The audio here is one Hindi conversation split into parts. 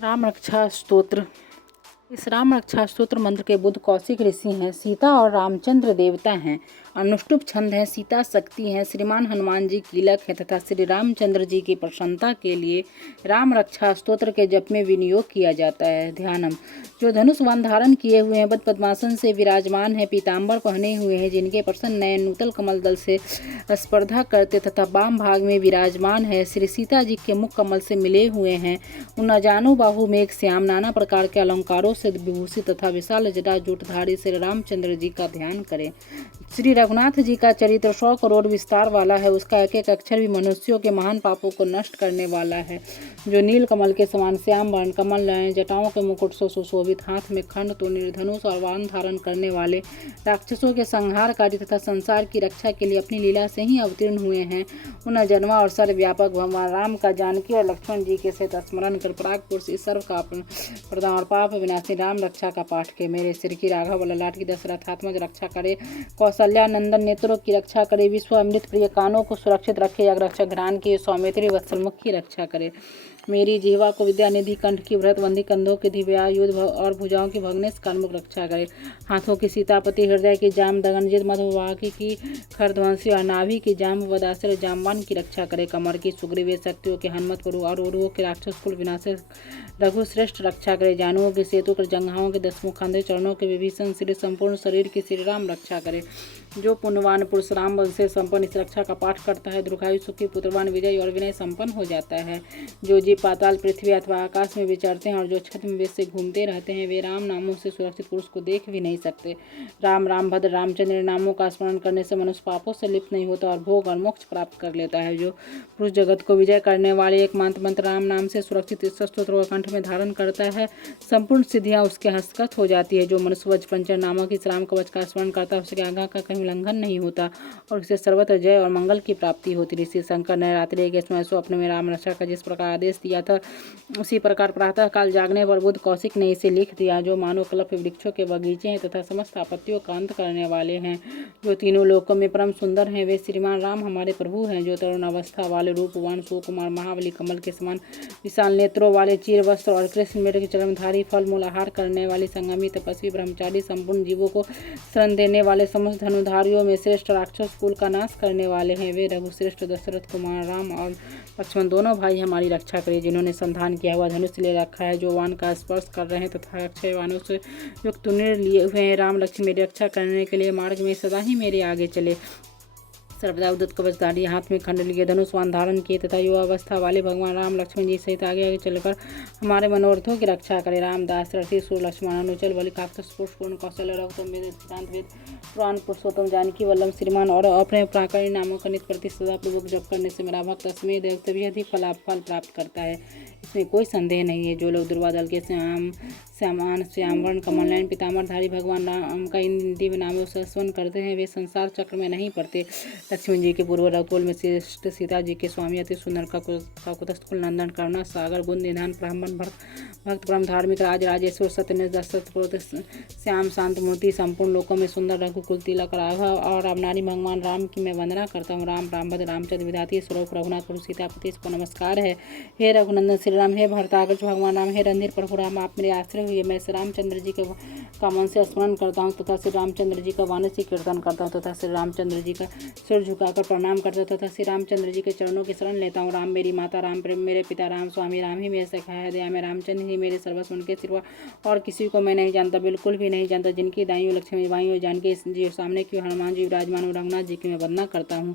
राम रक्षा स्तोत्र। इस राम रक्षा स्तोत्र मंत्र के बुद्ध कौशिक ऋषि हैं। सीता और रामचंद्र देवता हैं। अनुष्टुप छंद है। सीता शक्ति है। श्रीमान हनुमान जी कीलक है तथा श्री रामचंद्र जी की प्रसन्नता के लिए राम रक्षा स्तोत्र के जप में विनियोग किया जाता है। ध्यानम। जो धनुष बाण धारण किए हुए हैं, बद पद्मासन से विराजमान है, पीताम्बर पहने हुए हैं, जिनके प्रसन्न नयन नूतल कमल दल से स्पर्धा करते तथा वाम भाग में विराजमान है, श्री सीता जी के मुख कमल से मिले हुए हैं, उन अजानु बाहु में एक श्याम नाना प्रकार के अलंकारों से विभूषित तथा विशाल जटा जूटधारी श्री रामचंद्र जी का ध्यान करें। श्री रघुनाथ जी का चरित्र 100 करोड़ विस्तार वाला है। उसका एक एक अक्षर भी मनुष्यों के महान पापों को नष्ट करने वाला है। जो नील कमल के समान श्याम वर्ण कमल नयन, जटाओं के मुकुट से सुशोभित, हाथ में खंड तो निर्धनुष और वाहन धारण करने वाले, राक्षसों के संहारकारी तथा संसार की रक्षा के लिए अपनी लीला से ही अवतीर्ण हुए हैं, उन जन्मा और सर्वव्यापक भगवान राम का जानकी और लक्ष्मण जी के सहित स्मरण कर पराग पुरुष इस सर्व का प्रदान और पाप विनाशी राम रक्षा का पाठ के। मेरे सिर की राघव ललाट की दशरथात्मज रक्षा करे, कौशल्या नंदन नेत्रों की रक्षा करे, विश्व अमृत प्रिय कानों को सुरक्षित रखे, अग्रक्षक घ्राण की सौमित्री वत्सलमुख की रक्षा करे। मेरी जीवा को विद्या निधि, कंठ की व्रतबंधी, कंधों की दिव्या युद्ध और भुजाओं की भग्नेश कर्मुख रक्षा करे। हाथों की सीतापति, हृदय की जाम दगनजित, मधुवाकी की खरध्वंसी और नाभि की जाम वदाश्रय जामवान की रक्षा करे। कमर की सुग्रीव शक्तियों के हनुमत गुरु और उरुओं के राक्षस कुल विनाशक रघुश्रेष्ठ रक्षा करे। जानुओं के सेतु कर, जंघाओं के दसमुख खंडे, चरणों के विभीषण, श्री संपूर्ण शरीर की श्री राम रक्षा करे। जो पुण्यवान पुरुष राम वंश से संपन्न इस रक्षा का पाठ करता है, दीर्घायु सुखी पुत्रवान विजय और विनय संपन्न हो जाता है। जो जीव पाताल पृथ्वी अथवा आकाश में विचरते हैं और जो छद्म में से घूमते रहते हैं, वे राम नामों से सुरक्षित पुरुष को देख भी नहीं सकते। राम राम भद्र रामचंद्र नामों का स्मरण करने से मनुष्य पापों से लिप्त नहीं होता और भोग और मोक्ष प्राप्त कर लेता है। जो पुरुष जगत को विजय करने वाले एकमात्र मंत्र राम नाम से सुरक्षित इस स्तोत्र को कंठ में धारण करता है, संपूर्ण सिद्धियां उसके हस्तगत हो जाती है। जो मनुष्य वज्र पंचर नामक इस राम कवच का स्मरण करता है, उसके आज्ञा का कहीं उल्लंघन नहीं होता और उसे सर्वत्र जय और मंगल की प्राप्ति होती। ऋषि शंकर ने रात्रि के समय स्वप्न में राम रक्षा का जिस प्रकार आदेश दिया था, उसी प्रकार प्रातः काल जागने पर बुद्ध कौशिक ने इसे लिख दिया। जो मानव कल्प वृक्षों के बगीचे हैं तथा समस्त आपत्तियों का अंत करने वाले हैं, जो तीनों लोकों में परम सुंदर हैं, वे श्रीमान राम हमारे प्रभु हैं। जो तरुण अवस्था वाले, रूपवान, सुकुमार, महाबली, कमल के समान विशाल नेत्रों वाले, चीर वस्त्र और कृष्ण मेढ़ के चरमधारी, फल मूल आहार करने वाले, संगमी, तपस्वी, ब्रह्मचारी, संपूर्ण जीवों को शरण देने वाले, समस्त धनुधारियों में श्रेष्ठ, राक्षस कुल का नाश करने वाले हैं, वे रघुश्रेष्ठ दशरथ कुमार राम और लक्ष्मण दोनों भाई हमारी रक्षा करें। जिन्होंने संधान किया हुआ धनुष ले रखा है, जो वान का स्पर्श कर रहे हैं तथा अक्षय वानों से युक्त तुनीर लिए हुए हैं, राम लक्ष्मण मेरी रक्षा करने के लिए मार्ग में सदा ही मेरे आगे चले। सर्वदा उद्यत कवचधारी, हाथ में खंड लिए, धनुष्वान धारण किए तथा युवा अवस्था वाले भगवान राम लक्ष्मण जी सहित आगे आगे चलकर हमारे मनोरथों की रक्षा करे। रामदास रथी सुर लक्ष्मण अनुचल बलि काकस पुष्पूर्ण कौशल रघुतम वेद सिद्धांत वेद पुराण पुरुषोत्तम जानकी वल्लभ श्रीमान और अपने प्राकरण नामों का नित्य प्रति सदा पूर्वक जप करने से मेरा भक्त अस्मेय देव तभी अधिक फल प्राप्त करता है, इसमें कोई संदेह नहीं है। जो लोग दुर्वादल के श्यामवर्ण कमल नयन पीताम्बरधारी भगवान राम का इन दिव्य नामों से स्मरण करते हैं, वे संसार चक्र में नहीं पड़ते। लक्ष्मण जी के पूर्व रघुकुल में श्रेष्ठ, सीता जी के स्वामी, अति सुंदर काकुत्स्थ कुल नंदन, करुणा सागर, गुण निधान, ब्राह्मण भक्त परम धार्मिक, राज राजेश्वर, सत्यनिष्ठ, दशरथ श्याम शांत मूर्ति, संपूर्ण लोकों में सुंदर, रघुकुल तिलक राघव और रामनारी भगवान राम की मैं वंदना करता हूँ। राम राम भद्र रामचंद्र विधाती स्वरूप रघुनाथ प्रभु सीतापति, इसको नमस्कार है। हे रघुनंदन श्री राम, हे भरताग्रज भगवान राम, हे रणधीर प्रभु राम, आप मेरे आश्रय हुए। मैं श्री रामचंद्र जी का मन से स्मरण करता हूँ तथा श्री रामचंद्र जी का वाणी कीर्तन करता हूँ तथा श्री रामचंद्र जी का सिर झुकाकर प्रणाम करता हूँ तथा श्री रामचंद्र जी के चरणों की शरण लेता हूँ। राम मेरी माता, राम प्रेम मेरे पिता, राम स्वामी, राम ही मेरे सखा है दया में, रामचंद्र ही मेरे सर्वस्व, उनके सिवा और किसी को मैं नहीं जानता, बिल्कुल भी नहीं जानता। जिनकी दाईं लक्ष्मी बाईं जानकी जी सामने की हनुमान जी विराजमान और रघुनाथ जी की मैं वंदना करता हूँ।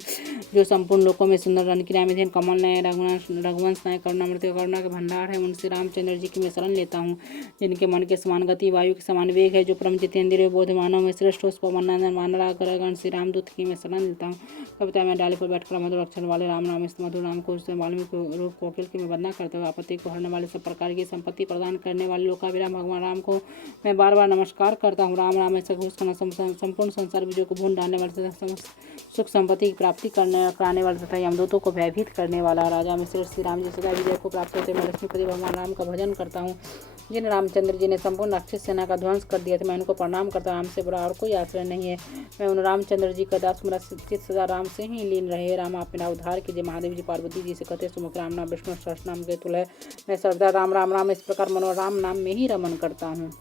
जो संपूर्ण लोकों में सुंदर, रन की रामधेन, कमल नय, रघुवंश नायक, करुणा मृत्यु करुणा के भंडार है, उनसे रामचंद्र जी की मैं शरण लेता हूँ। जिनके मन के समान गति, वायु के समान वेग है, जो परम जितेंद्रिय बोधमानों में श्रेष्ठ, उस पवन वानरागण श्री रामदूत की मैं शरण लेता हूँ। कविता में डाली पर बैठकर मधुर अक्षर वाले राम नाम इस मधुर नाम को उससे वाल्मीकि रूप कोकिल की मैं वंदना करते हुए आपत्ति को हरने वाले, सब प्रकार की संपत्ति प्रदान करने वाले लोकाभिराम भगवान राम को मैं बार बार नमस्कार करता हूँ। राम राम ऐसा घोष करना संपूर्ण संसार बीजों को भून डालने वाले तथा सुख संपत्ति की प्राप्ति कराने वाले तथा यमदूतों को भयभीत करने वाला राजा में श्री राम जी सदा विजय को प्राप्त होते। मैं लक्ष्मीपति भगवान राम का भजन करता हूँ। जिन रामचंद्र जी ने संपूर्ण राक्षस सेना का ध्वंस कर दिया था, मैं उनको प्रणाम करता हूँ। राम से बड़ा और कोई आश्रय नहीं है। मैं उन रामचंद्र जी का दास, मेरा चित्त सदा राम से ही लीन रहे। राम आप मेरा उद्धार कीजिए। महादेव जी पार्वती जी से कहते सुमुख राम नाम विष्णु सहस्रनाम के तुल्य है। मैं सर्वदा राम राम राम इस प्रकार प्रकार मनोराम नाम में ही रमन करता हूँ।